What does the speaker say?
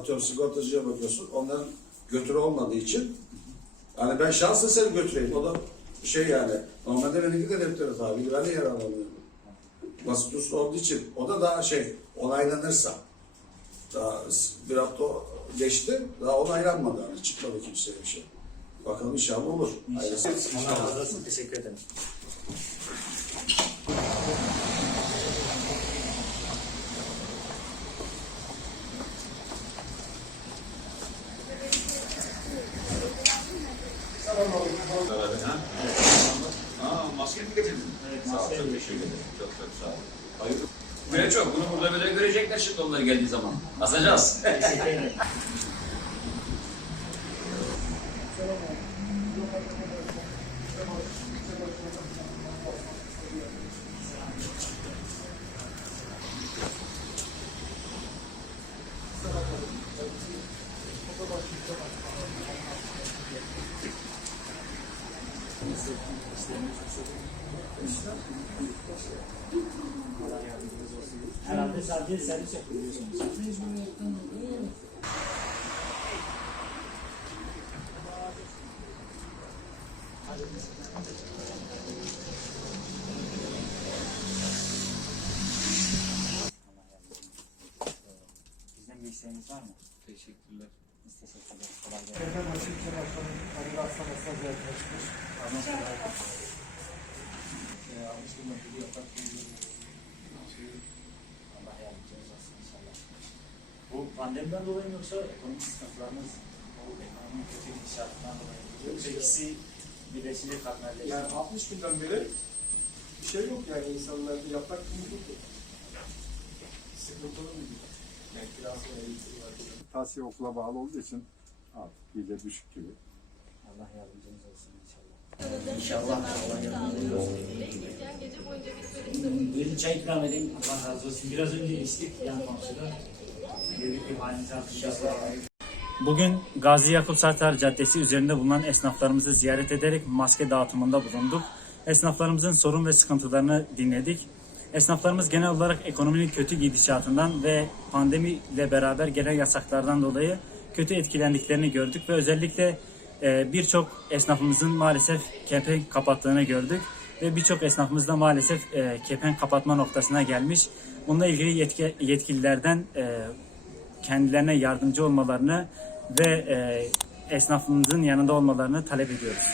atıyorum sigortacıya bakıyorsun. Onların götürü olmadığı için yani ben şahsen seni götüreyim. O da şey yani normalde benimki de defteri tabi. Ben de yer alamıyorum. Basit usul olduğu için o da daha şey onaylanırsa daha bir hafta geçti daha onaylanmadı. Hani çıkmadı kimseye bir şey. Bakalım inşallah olur. İnşallah. Allah razı olsun. Teşekkür ederim. Maske mi getirdin? Evet, Sağ ol, maske çok getirdim. teşekkür ederim. Çok sağ ol. Hayırlı. Böyle çok. Bunu burada böyle görecekler şimdi onlar geldiği zaman. Asacağız. Teşekkür ederim. Herhalde sadece servis yapıyorsunuz. Bizden bir isteğiniz var mı? Teşekkürler. Biz teşekkür ederiz. Kolay gelsin. Allah yardımcınız olsun inşallah. Bu pandemiden dolayı mı yoksa ekonomik sıkıntılarınız, ekonomik kötü gidişatından dolayı mı? Yoksa ikisi birleşince katmerleşti. Yani 60 günden beri bir şey yok yani insanlarda yaprak gibi yok. Sıkıntılı bir gün. Yani kirası ve eğitimi var. Tavsiye okula bağlı olduğu için artık iyice düşük gibi. Allah yardımcınız olsun inşallah. İnşallah Allah yardımcınız olsun. Gece boyunca bir sürü Buyurun çay ikram edeyim. Allah razı olsun. Biraz önce içtik yan komşuda. Birlikte halinizi hatırlayacağız. Bugün Gazi Yakup Sartar Caddesi üzerinde bulunan esnaflarımızı ziyaret ederek maske dağıtımında bulunduk. Esnaflarımızın sorun ve sıkıntılarını dinledik. Esnaflarımız genel olarak ekonominin kötü gidişatından ve pandemiyle beraber gelen yasaklardan dolayı kötü etkilendiklerini gördük ve özellikle birçok esnafımızın maalesef kepenk kapattığını gördük ve birçok esnafımız da maalesef kepenk kapatma noktasına gelmiş. Bununla ilgili yetkililerden kendilerine yardımcı olmalarını ve esnafımızın yanında olmalarını talep ediyoruz.